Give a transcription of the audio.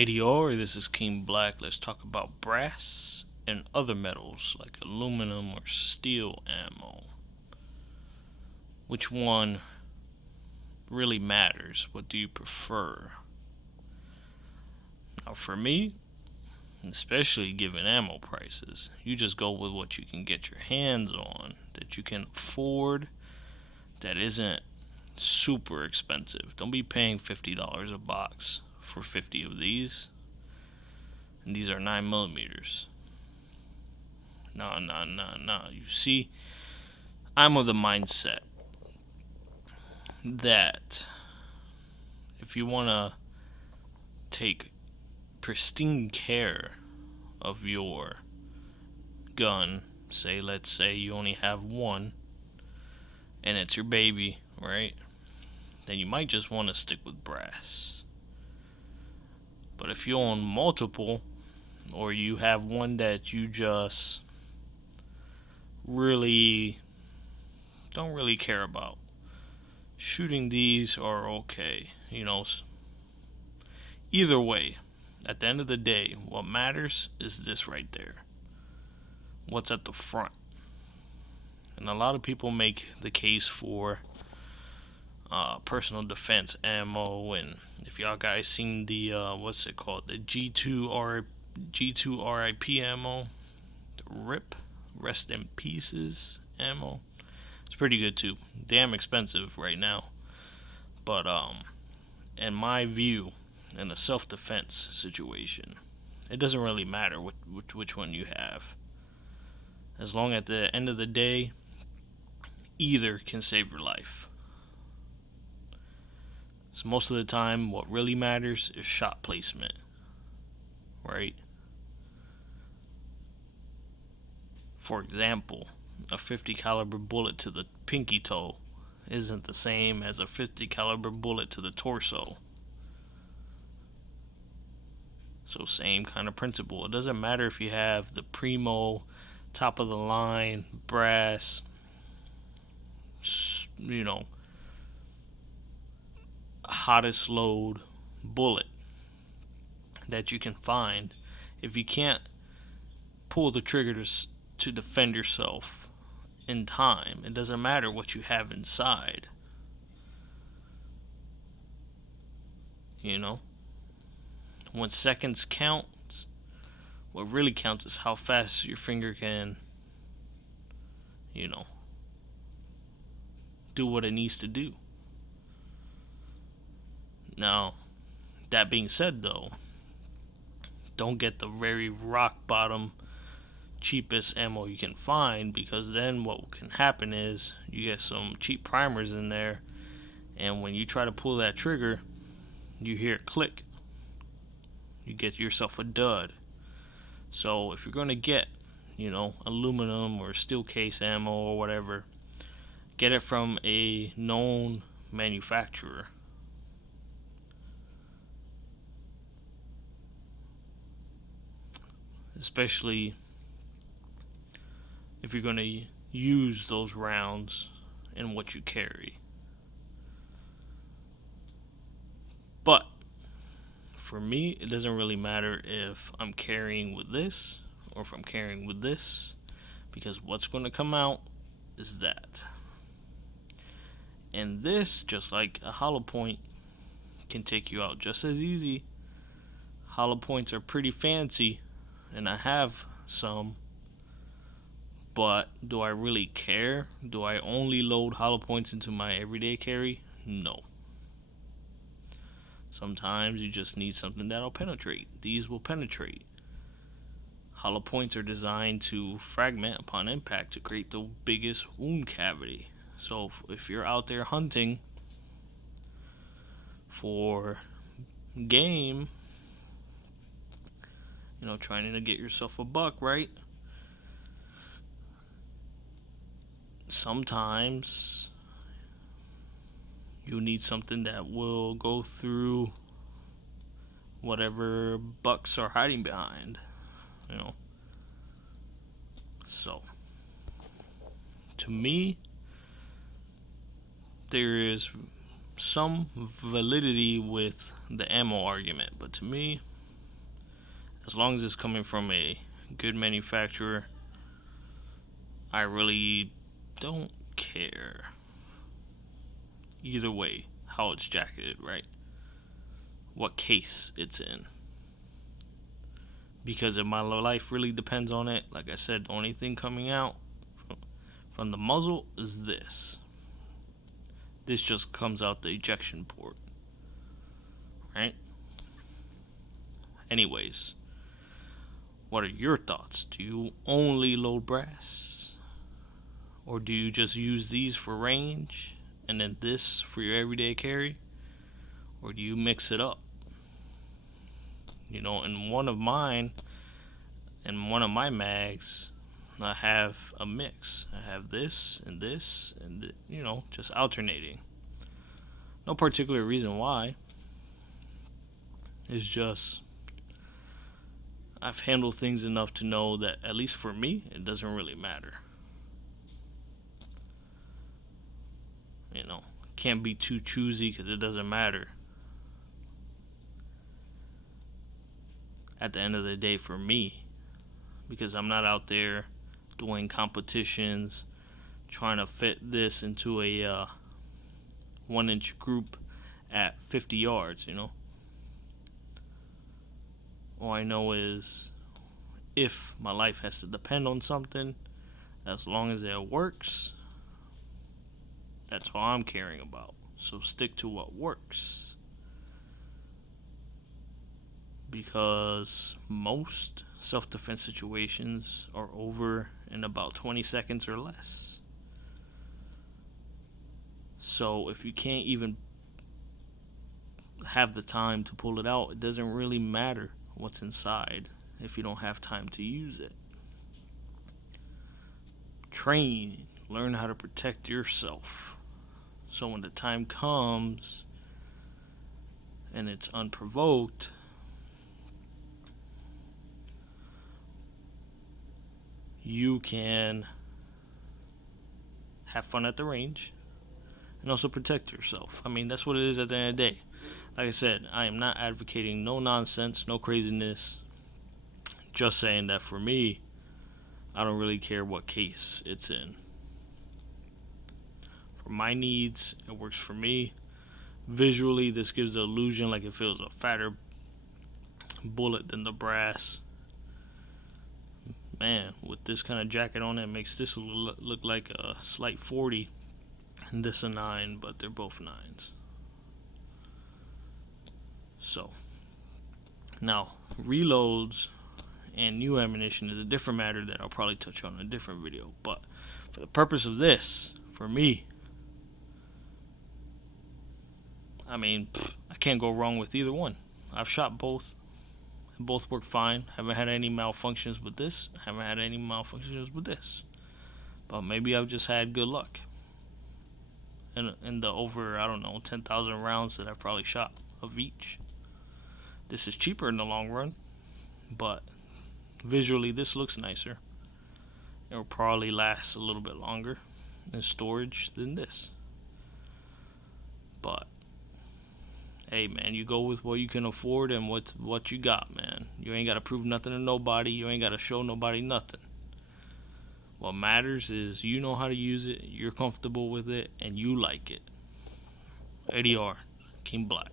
ADR, this is King Black. Let's talk about brass and other metals like aluminum or steel ammo. Which one really matters? What do you prefer? Now, for me, especially given ammo prices, you just go with what you can get your hands on, that you can afford, that isn't super expensive. Don't be paying $50 a box for 50 of these. And these are 9 millimeters. No. You see, I'm of the mindset that if you want to take pristine care of your gun, let's say you only have one and it's your baby, right? Then you might just want to stick with brass. But if you own multiple, or you have one that you just don't really care about, shooting these are okay. Either way, at the end of the day, what matters is this right there. What's at the front. And a lot of people make the case for personal defense ammo, and if y'all guys seen the what's it called, the G2 RIP ammo, the RIP, rest in pieces ammo, it's pretty good too. Damn expensive right now, but in my view, in a self-defense situation, it doesn't really matter which one you have, as long at the end of the day, either can save your life. So most of the time, what really matters is shot placement, right? For example, a 50 caliber bullet to the pinky toe isn't the same as a 50 caliber bullet to the torso. So same kind of principle. It doesn't matter if you have the primo, top of the line, brass, hottest load bullet that you can find. If you can't pull the trigger to defend yourself in time, it doesn't matter what you have inside. When seconds count, what really counts is how fast your finger can do what it needs to do. Now, that being said, though, don't get the very rock bottom cheapest ammo you can find, because then what can happen is you get some cheap primers in there, and when you try to pull that trigger, you hear it click. You get yourself a dud. So if you're going to get, aluminum or steel case ammo or whatever, get it from a known manufacturer. Especially if you're going to use those rounds in what you carry. But for me, it doesn't really matter if I'm carrying with this or if I'm carrying with this, because what's going to come out is that. And this, just like a hollow point, can take you out just as easy. Hollow points are pretty fancy, and I have some, but do I really care? Do I only load hollow points into my everyday carry? No. Sometimes you just need something that'll penetrate. These will penetrate. Hollow points are designed to fragment upon impact to create the biggest wound cavity. So if you're out there hunting for game, trying to get yourself a buck, right? Sometimes you need something that will go through whatever bucks are hiding behind, So, to me, there is some validity with the ammo argument, but to me, As long as it's coming from a good manufacturer, I really don't care either way how it's jacketed, right? What case it's in. Because if my life really depends on it, like I said, the only thing coming out from the muzzle is this. This just comes out the ejection port, right? Anyways, what are your thoughts? Do you only load brass? Or do you just use these for range and then this for your everyday carry? Or do you mix it up? You know, in one of my mags, I have a mix. I have this, and you know, just alternating. No particular reason why. It's just I've handled things enough to know that, at least for me, it doesn't really matter. You know, can't be too choosy because it doesn't matter. At the end of the day, for me, because I'm not out there doing competitions, trying to fit this into a 1-inch group at 50 yards, you know. All I know is if my life has to depend on something, as long as it works, that's all I'm caring about. So stick to what works. Because most self-defense situations are over in about 20 seconds or less. So if you can't even have the time to pull it out, it doesn't really matter what's inside if you don't have time to use it. Train, learn how to protect yourself. So when the time comes and it's unprovoked, you can have fun at the range and also protect yourself. I mean, that's what it is at the end of the day. Like I said, I am not advocating no nonsense, no craziness. Just saying that for me, I don't really care what case it's in. For my needs, it works for me. Visually, this gives the illusion like it feels a fatter bullet than the brass. Man, with this kind of jacket on, it makes this look like a slight 40 and this a 9, but they're both 9s. So now reloads and new ammunition is a different matter that I'll probably touch on in a different video, but for the purpose of this, for me, I mean, I can't go wrong with either one. I've shot both. Both work fine. Haven't had any malfunctions with this. Haven't had any malfunctions with this. But maybe I've just had good luck. In the over, I don't know, 10,000 rounds that I've probably shot of each. This is cheaper in the long run. But visually, this looks nicer. It will probably last a little bit longer in storage than this. But hey man, you go with what you can afford and what you got, man. You ain't gotta prove nothing to nobody. You ain't gotta show nobody nothing. What matters is you know how to use it, you're comfortable with it, and you like it. ADR, King Black.